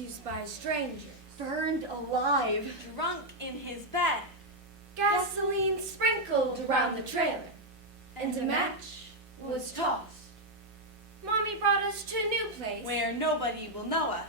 used by strangers. Burned alive. Drunk in his bed. Gasoline sprinkled around the trailer. And a match was tossed. Mommy brought us to a new place. Where nobody will know us.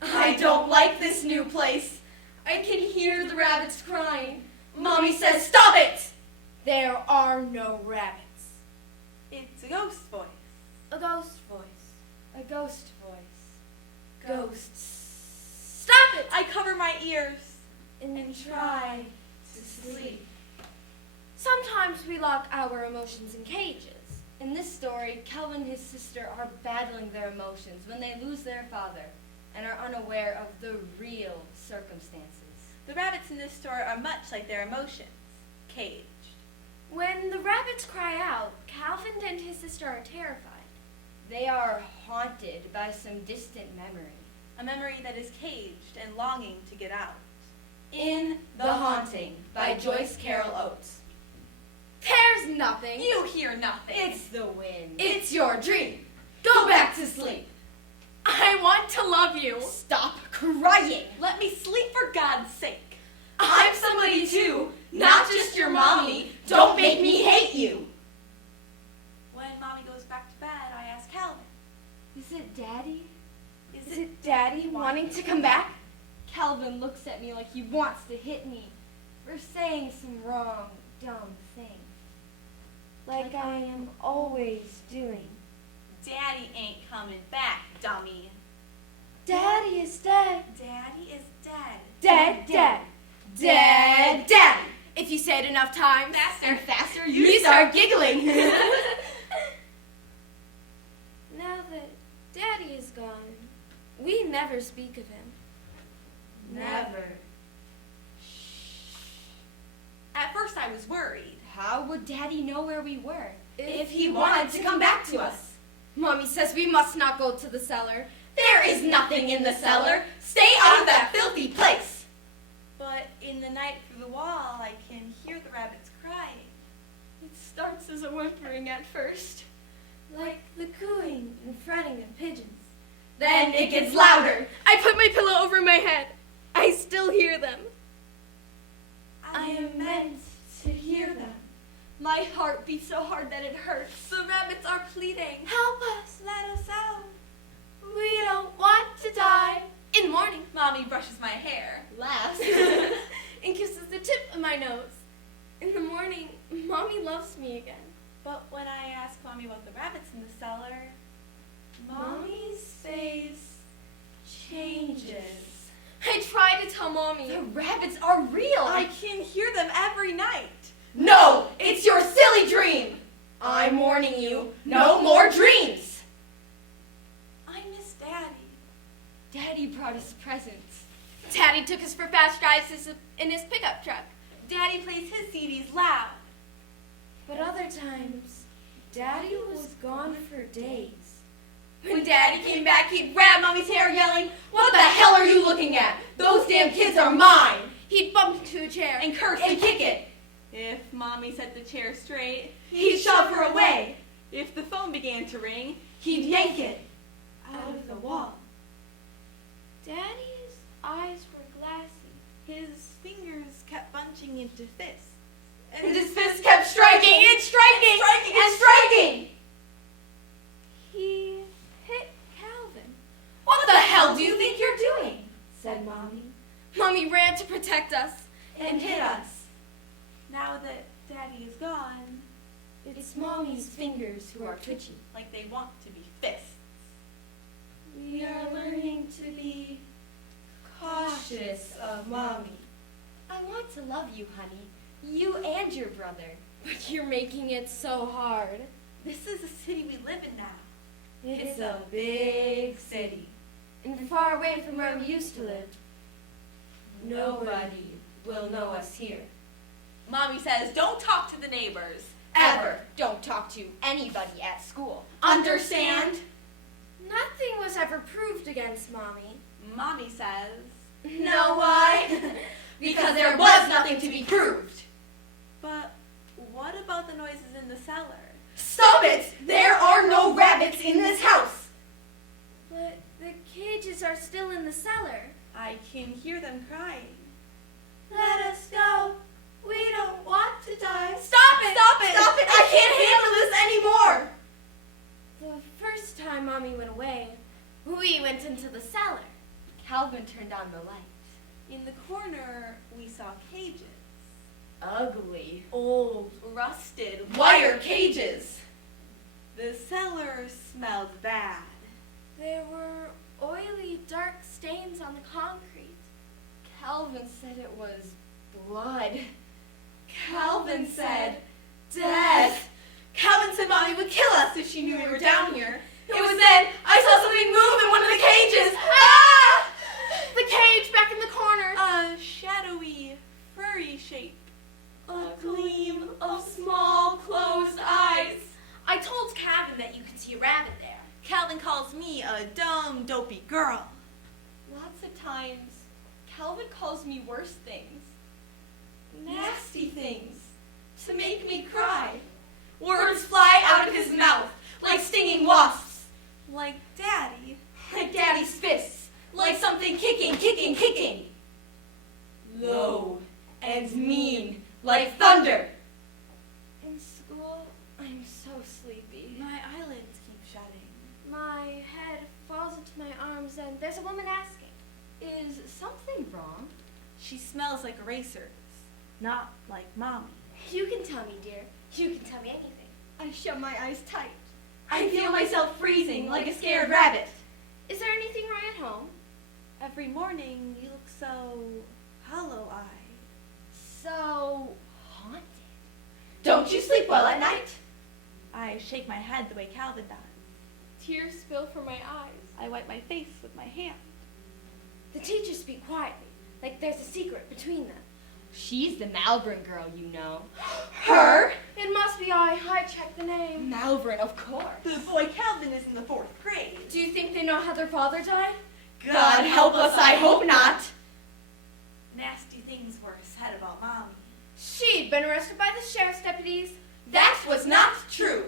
I don't like this new place. I can hear the rabbits crying. Mommy says, stop it! There are no rabbits. It's a ghost voice. A ghost voice. A ghost voice. Ghosts. Stop it! I cover my ears And try to sleep. Sometimes we lock our emotions in cages. In this story, Kelvin and his sister are battling their emotions when they lose their father and are unaware of the real circumstances. The rabbits in this story are much like their emotions, caged. When the rabbits cry out, Calvin and his sister are terrified. They are haunted by some distant memory. A memory that is caged and longing to get out. In The Haunting by Joyce Carol Oates. There's nothing. You hear nothing. It's the wind. It's your dream. Go back to sleep. I want to love you. Stop crying. Let me sleep for God's sake. I'm somebody too, not just your mommy. Don't make me hate you. When Mommy goes back to bed, I ask Calvin, Is it Daddy? Is Is it Daddy wanting to come back? Calvin looks at me like he wants to hit me for saying some wrong, dumb thing. Like I am always doing. Daddy ain't coming back, dummy. Daddy is dead. Daddy is dead. Dead, dead. Dead, dead. If you say it enough times. Faster. And faster, you start giggling. Now that Daddy is gone, we never speak of him. Never. At first I was worried. How would Daddy know where we were? If he wanted to come back to us. Mommy says we must not go to the cellar. There is nothing in the cellar. Stay out of that filthy place. But in the night through the wall, I can hear the rabbits crying. It starts as a whimpering at first, like the cooing and fretting of pigeons. Then it gets louder. I put my pillow over my head. I still hear them. I am meant to hear them. My heart beats so hard that it hurts. The rabbits are pleading. Help us. Let us out. We don't want to die. In the morning, Mommy brushes my hair. laughs and kisses the tip of my nose. In the morning, Mommy loves me again. But when I ask Mommy about the rabbits in the cellar, Mommy's face changes. I try to tell Mommy. The rabbits are real. I can hear them every night. No, it's your silly dream. I'm warning you, no more dreams. I miss Daddy. Daddy brought us presents. Daddy took us for fast drives in his pickup truck. Daddy plays his CDs loud. But other times, Daddy was gone for days. When Daddy came back, he'd grab Mommy's hair yelling, "What the hell are you looking at? Those damn kids are mine!" He'd bump into a chair And curse And kick it. If Mommy set the chair straight, He'd shove her away. if the phone began to ring, He'd yank it out of the wall. Daddy's eyes were glassy. his fingers kept bunching into fists. And his fist kept striking and striking and striking. He hit Calvin. What the hell do you think you're doing? Said Mommy. Mommy ran to protect us. And hit us. Now that Daddy is gone, It's Mommy's fingers who are twitchy. like they want to be fists. We are learning to be Cautious of Mommy. I want to love you, honey. You and your brother. But you're making it so hard. This is the city we live in now. It's a big city. And far away from where we used to live. Nobody will know us here. Mommy says, don't talk to the neighbors. Ever. Don't talk to anybody at school. Understand? Nothing was ever proved against Mommy. Mommy says, Know why? Because there was nothing to be proved. but what about the noises in the cellar? Stop it! There are no rabbits in this house. But the cages are still in the cellar. I can hear them crying. Let us go. We don't want to die. Stop it! Stop it! Stop it! I can't handle this anymore! The first time Mommy went away, we went into the cellar. Calvin turned on the light. In the corner, we saw cages. Ugly. Old, rusted, Wire cages. The cellar smelled bad. There were oily, dark stains on the concrete. Calvin said it was blood. Calvin said, death. Calvin said Mommy would kill us if she knew we were down here. It was then I saw something move in one of the cages. Ah! The cage back in the corner. A shadowy, furry shape. A gleam of small closed eyes. I told Calvin that you could see a rabbit there. Calvin calls me a dumb, dopey girl. Lots of times, Calvin calls me worse things. Nasty things. To make me cry. Words fly out of his mouth like stinging wasps. Like Daddy. Like Daddy's fists. Like something kicking. Low and mean. Like thunder. In school, I'm so sleepy. My eyelids keep shutting. My head falls into my arms and there's a woman asking, Is something wrong? She smells like erasers, not like Mommy. you can tell me, dear. You can tell me anything. I shut my eyes tight. I feel myself freezing like a scared rabbit. Is there anything wrong at home? Every morning, you look so hollow-eyed. So haunted. Don't you sleep well at night? I shake my head the way Calvin does. Tears spill from my eyes. I wipe my face with my hand. The teachers speak quietly, like there's a secret between them. She's the Malvern girl, you know. Her? It must be I checked the name. Malvern, of course. The boy Calvin is in the 4th grade. Do you think they know how their father died? God help us, I hope not. Nasty things were said about Mommy. She'd been arrested by the sheriff's deputies. That was not true.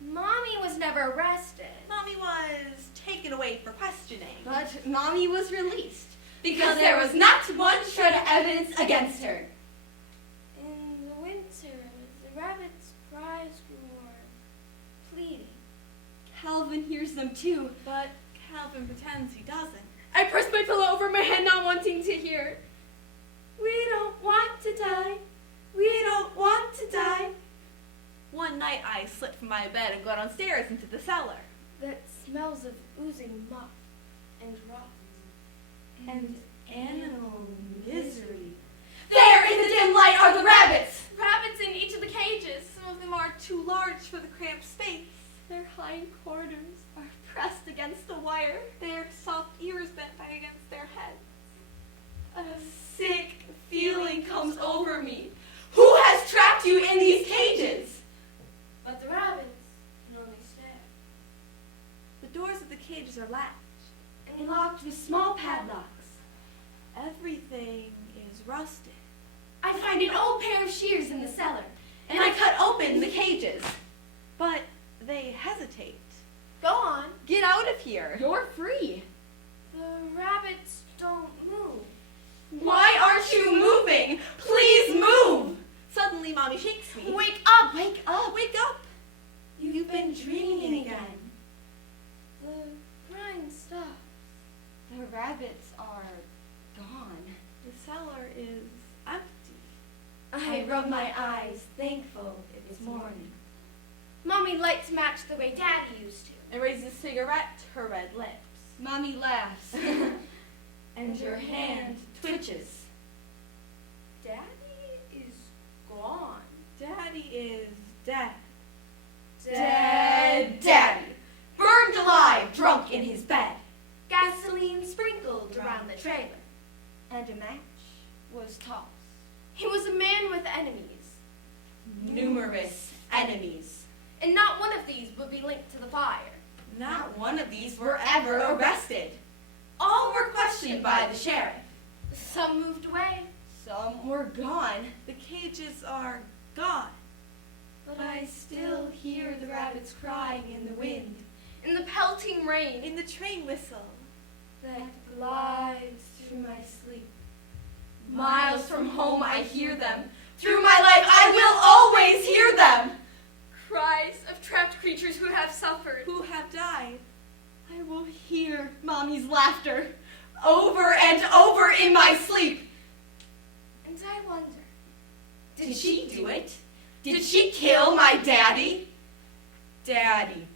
Mommy was never arrested. Mommy was taken away for questioning. But Mommy was released because there was not one shred of evidence against her. In the winter, the rabbit's cries grew more pleading. Calvin hears them too. But Calvin pretends he doesn't. I pressed my pillow over my head, not wanting to hear. We don't want to die. We don't want to die. One night I slipped from my bed and go downstairs into the cellar. That smells of oozing muck and rot. And animal misery. There in the dim light are the rabbits. Rabbits in each of the cages. Some of them are too large for the cramped space. Their hind quarters are pressed against the wire. Their soft ears bent back against their heads. A sick feeling comes over me. Who has trapped you in these cages? But the rabbits can only stare. The doors of the cages are latched. And locked with small padlocks. Everything is rusted. I find an old pair of shears in the cellar, and I cut open the cages. But they hesitate. Go on. Get out of here. You're free. The rabbits don't move. Why aren't you moving? Please move. Suddenly, Mommy shakes me. Wake up! Wake up. Wake up! You've been dreaming again. The crying stops. The rabbits are gone. The cellar is empty. I rub my eyes, thankful it's morning. Mommy lights match the way Daddy used to. And raises a cigarette to her red lips. Mommy laughs, and your hand twitches. Daddy is gone. Daddy is dead. Dead Daddy, burned alive, drunk in his bed. Gasoline sprinkled around the trailer. And a match was tossed. He was a man with enemies. Numerous enemies. And not one of these would be linked to the fire. Not one of these were ever arrested. All were questioned by the sheriff. Some moved away. Some were gone. The cages are gone. But I still hear the rabbits crying in the wind. In the pelting rain. In the train whistle. that glides through my sleep. Miles from home I hear them. Through my life I will always hear them. Cries of trapped creatures who have suffered. Who have died. I will hear Mommy's laughter over and over in my sleep. And I wonder, Did she do it? Did she kill my daddy? Daddy.